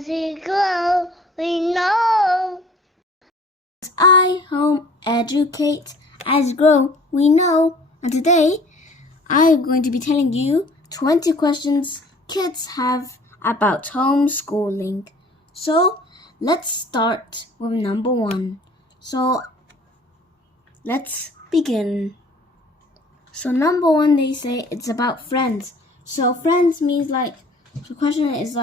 As we grow, we know. iHomeEducate. As grow, we know. And today, I'm going to be telling you 20 questions kids have about homeschooling. So, let's start with number 1. So, let's begin. So, number 1, they say it's about friends. So, friends means the question is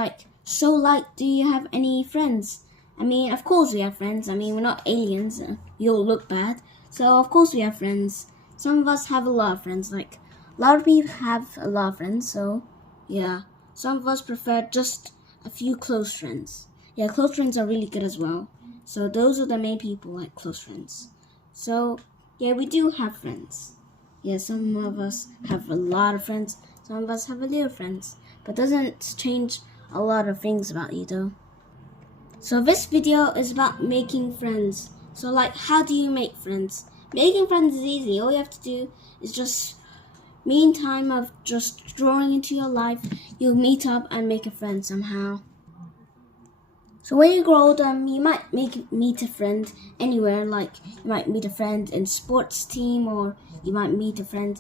do you have any friends? I mean, of course we have friends. I mean, we're not aliens. We all look bad. So, of course we have friends. Some of us have a lot of friends. A lot of people have a lot of friends. So, yeah. Some of us prefer just a few close friends. Yeah, close friends are really good as well. So, those are the main people, like close friends. So, yeah, we do have friends. Yeah, some of us have a lot of friends. Some of us have a little friends. But doesn't change a lot of things about you, though. So this video is about making friends. So how do you make friends? Making friends is easy. All you have to do is just meantime of just drawing into your life, you'll meet up and make a friend somehow. So when you grow older, you might meet a friend anywhere. You might meet a friend in sports team, or you might meet a friend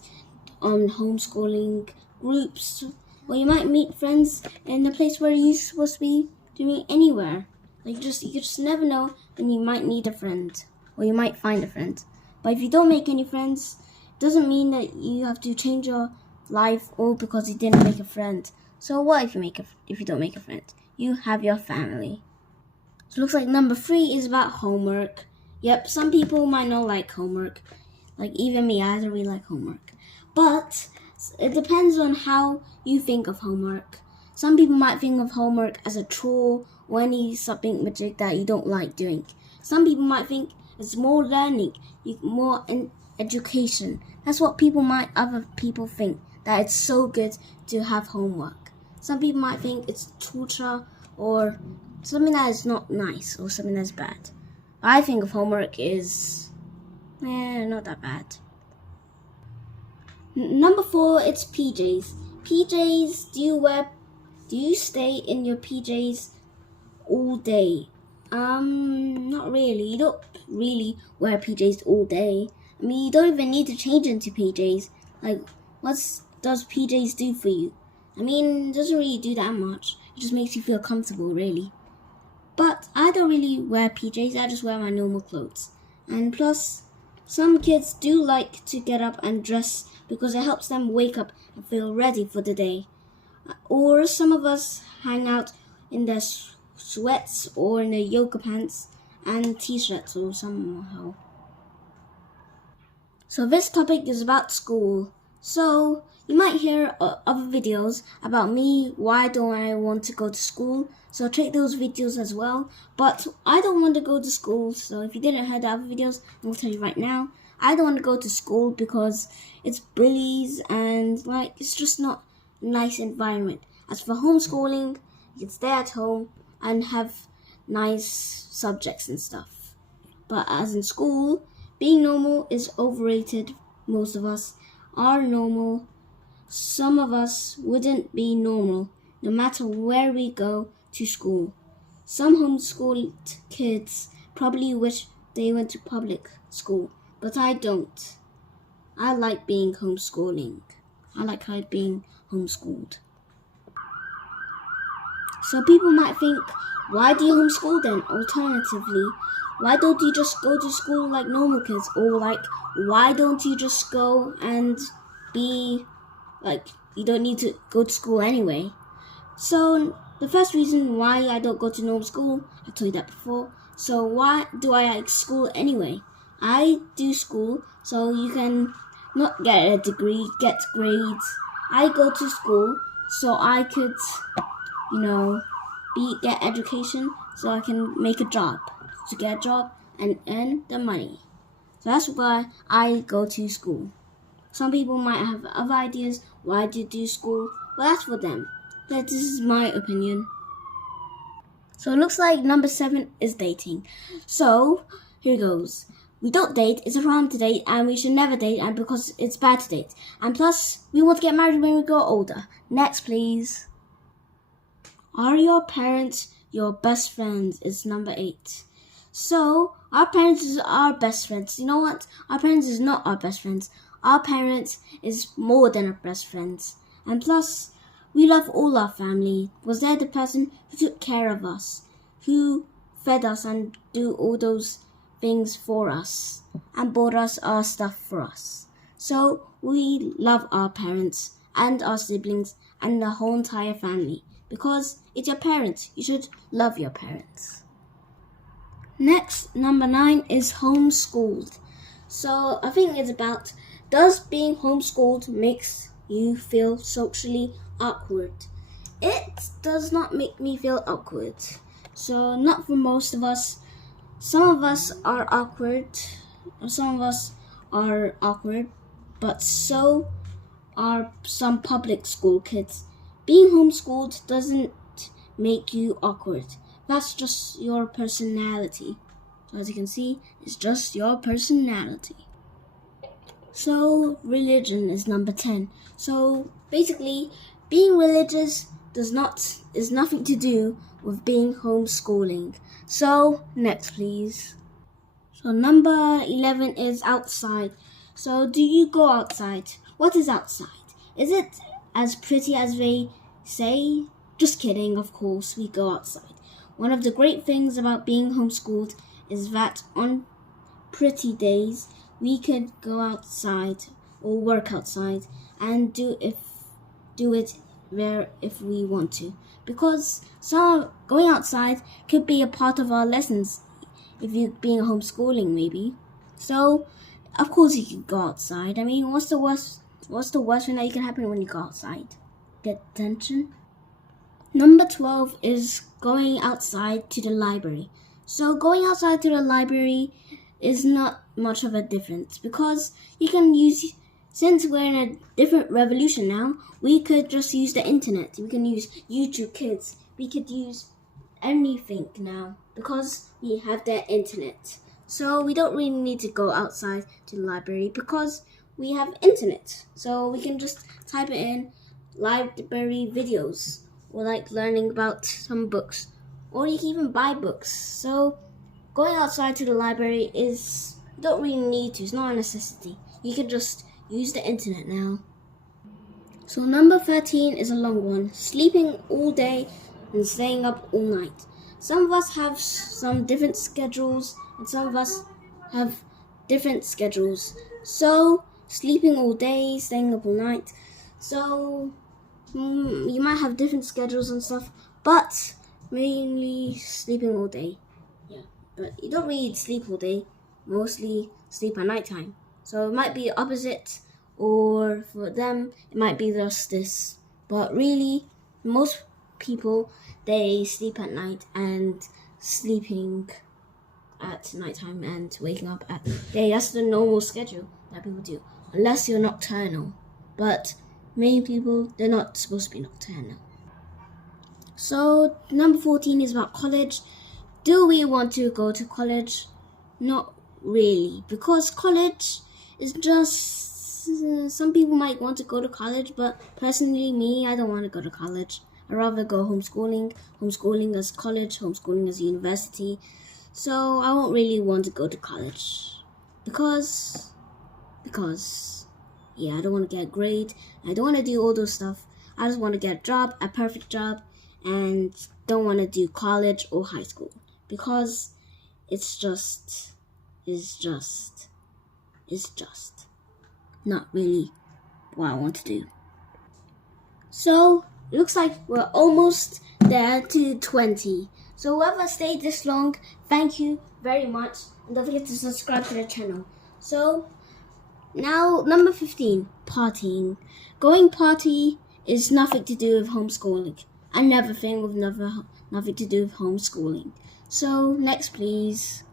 on homeschooling groups, or you might meet friends in the place where you're supposed to be doing anywhere. You just never know when you might need a friend, or you might find a friend. But if you don't make any friends, it doesn't mean that you have to change your life all because you didn't make a friend. So what if you don't make a friend? You have your family. So it looks like number 3 is about homework. Yep, some people might not like homework. Even me, I don't really like homework. But it depends on how you think of homework. Some people might think of homework as a chore or something magic that you don't like doing. Some people might think it's more learning, more education. That's what other people think, that it's so good to have homework. Some people might think it's torture or something that is not nice or something that's bad. But I think of homework is not that bad. Number 4, it's PJs. PJs, do you stay in your PJs all day? Not really. You don't really wear PJs all day. I mean, you don't even need to change into PJs. What does PJs do for you? I mean, it doesn't really do that much. It just makes you feel comfortable, really. But I don't really wear PJs. I just wear my normal clothes. And plus, some kids do like to get up and dress because it helps them wake up and feel ready for the day. Or some of us hang out in their sweats or in their yoga pants and t-shirts or somehow. So this topic is about school. So you might hear other videos about me, why don't I want to go to school. So check those videos as well. But I don't want to go to school. So if you didn't hear the other videos, I'm going to tell you right now. I don't want to go to school because it's bullies and it's just not a nice environment. As for homeschooling, you can stay at home and have nice subjects and stuff. But as in school, being normal is overrated. Most of us are normal. Some of us wouldn't be normal no matter where we go to school. Some homeschooled kids probably wish they went to public school, but I don't. I like being homeschooling. I like being homeschooled. So people might think, why do you homeschool then? Alternatively, why don't you just go to school like normal kids? Or why don't you just go and be you don't need to go to school anyway? So the first reason why I don't go to normal school, I told you that before. So why do I like school anyway? I do school so you can not get a degree, get grades. I go to school so I could, get education so I can make a job, to get a job and earn the money. So that's why I go to school. Some people might have other ideas why to do school, but that's for them. But this is my opinion. So it looks like number 7 is dating. So here goes. We don't date, it's haram to date, and we should never date, and because it's bad to date. And plus, we want to get married when we grow older. Next, please. Are your parents your best friends is number 8. So our parents are our best friends. You know what? Our parents is not our best friends. Our parents is more than our best friends. And plus, we love all our family because they're the person who took care of us, who fed us and do all those things for us and bought us our stuff for us. So we love our parents and our siblings and the whole entire family because it's your parents. You should love your parents. Next, number 9 is homeschooled. So I think it's about, does being homeschooled makes you feel socially awkward? It does not make me feel awkward. So not for most of us. Some of us are awkward. Some of us are awkward, but so are some public school kids. Being homeschooled doesn't make you awkward. That's just your personality. So as you can see, it's just your personality. So religion is number 10. So basically, being religious is nothing to do with being homeschooling. So next please. So number 11 is outside. So do you go outside? What is outside? Is it as pretty as they say? Just kidding, of course, we go outside. One of the great things about being homeschooled is that on pretty days, we could go outside or work outside and do it there if we want to. Because going outside could be a part of our lessons if you're being homeschooling maybe. So, of course you can go outside. I mean, what's the worst thing that can happen when you go outside? Get detention? Number 12 is going outside to the library. So going outside to the library is not much of a difference because you can use, since we're in a different revolution now, we could just use the internet. We can use YouTube Kids. We could use anything now because we have the internet. So we don't really need to go outside to the library because we have internet. So we can just type it in library videos or like learning about some books, or you can even buy books. So going outside to the library is, you don't really need to, it's not a necessity. You can just use the internet now. So number 13 is a long one, sleeping all day and staying up all night. Some of us have some different schedules and some of us have different schedules. So sleeping all day, staying up all night. So you might have different schedules and stuff, but mainly sleeping all day. Yeah, but you don't really sleep all day, mostly sleep at nighttime. So it might be opposite, or for them, it might be just this. But really, most people, they sleep at night and sleeping at nighttime and waking up at day. That's the normal schedule that people do, unless you're nocturnal. But many people, they're not supposed to be nocturnal. So number 14 is about college. Do we want to go to college? Not really, because college is just, some people might want to go to college, but personally me, I don't want to go to college. I'd rather go homeschooling as college, homeschooling as university. So I won't really want to go to college because yeah, I don't want to get a grade. I don't want to do all those stuff. I just want to get a job, a perfect job, and don't want to do college or high school because it's just not really what I want to do. So it looks like we're almost there to 20. So whoever stayed this long, thank you very much, and don't forget to subscribe to the channel. So now, number 15, partying. Going party is nothing to do with homeschooling. Another thing with nothing to do with homeschooling. So, next please.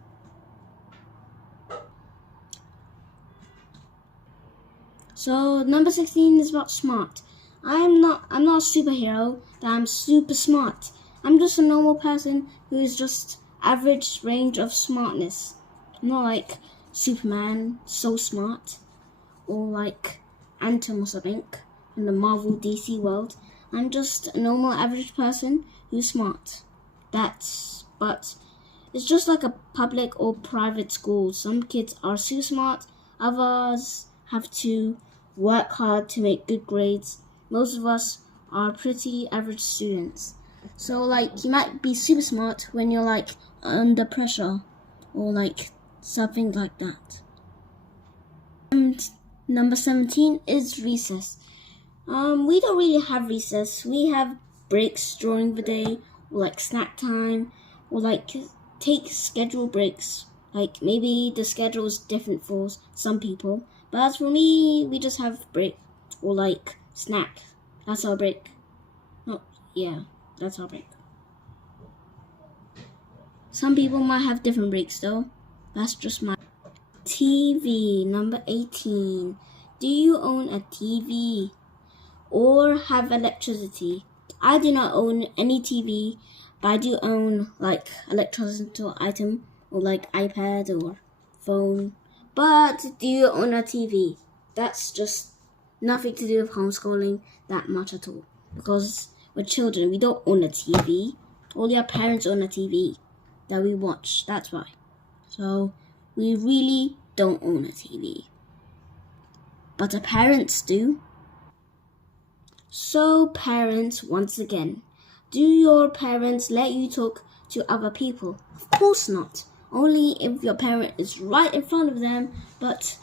So, number 16 is about smart. I'm not a superhero that I'm super smart. I'm just a normal person who is just average range of smartness. I'm not like Superman, so smart, or like Atom or something in the Marvel DC world. I'm just a normal average person who's smart. but it's just like a public or private school. Some kids are super smart, others have to work hard to make good grades. Most of us are pretty average students. So like you might be super smart when you're like under pressure or like something like that. And number 17 is recess. We don't really have recess. We have breaks during the day, or like snack time, or like take scheduled breaks. Like maybe the schedule is different for some people, but as for me, we just have break or like snack. That's our break. Oh, yeah, that's our break. Some people might have different breaks though. That's just my TV. Number 18. Do you own a TV or have electricity? I do not own any TV, but I do own like electronic item or like iPad or phone. But do you own a TV? That's just nothing to do with homeschooling that much at all. Because we're children, we don't own a TV. Only our parents own a TV that we watch. That's why. So we really don't own a TV. But our parents do. So parents, once again, do your parents let you talk to other people? Of course not. Only if your parent is right in front of them, but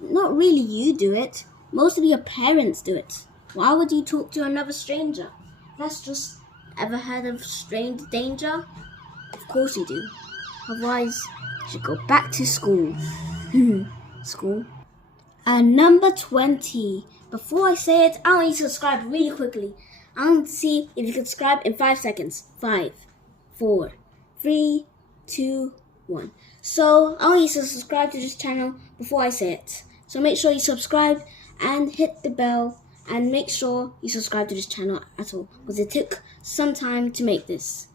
not really you do it. Most of your parents do it. Why would you talk to another stranger? That's just, ever heard of strange danger? Of course you do. Otherwise, you should go back to school. School. And number 20. Before I say it, I want you to subscribe really quickly. I want to see if you can subscribe in 5 seconds. 5, 4, 3, 2, 1. So I want you to subscribe to this channel before I say it. So make sure you subscribe and hit the bell and make sure you subscribe to this channel at all, because it took some time to make this.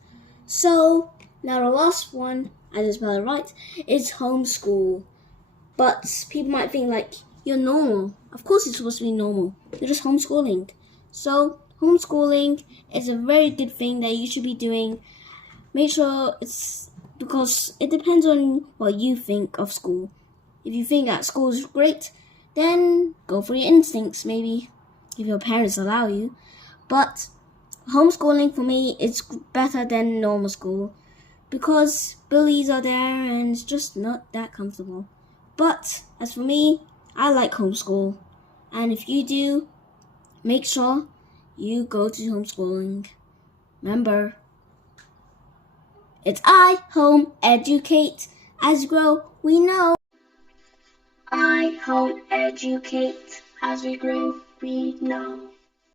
So now the last one, I just spelled it right, is homeschool. But people might think like, you're normal. Of course it's supposed to be normal. You're just homeschooling. So homeschooling is a very good thing that you should be doing. Make sure it's, because it depends on what you think of school. If you think that school is great, then go for your instincts maybe, if your parents allow you. But homeschooling for me is better than normal school, because bullies are there and it's just not that comfortable. But as for me, I like homeschool. And if you do, make sure you go to homeschooling. Remember, it's iHomeEducate. As we grow, we know. iHomeEducate. As we grow, we know.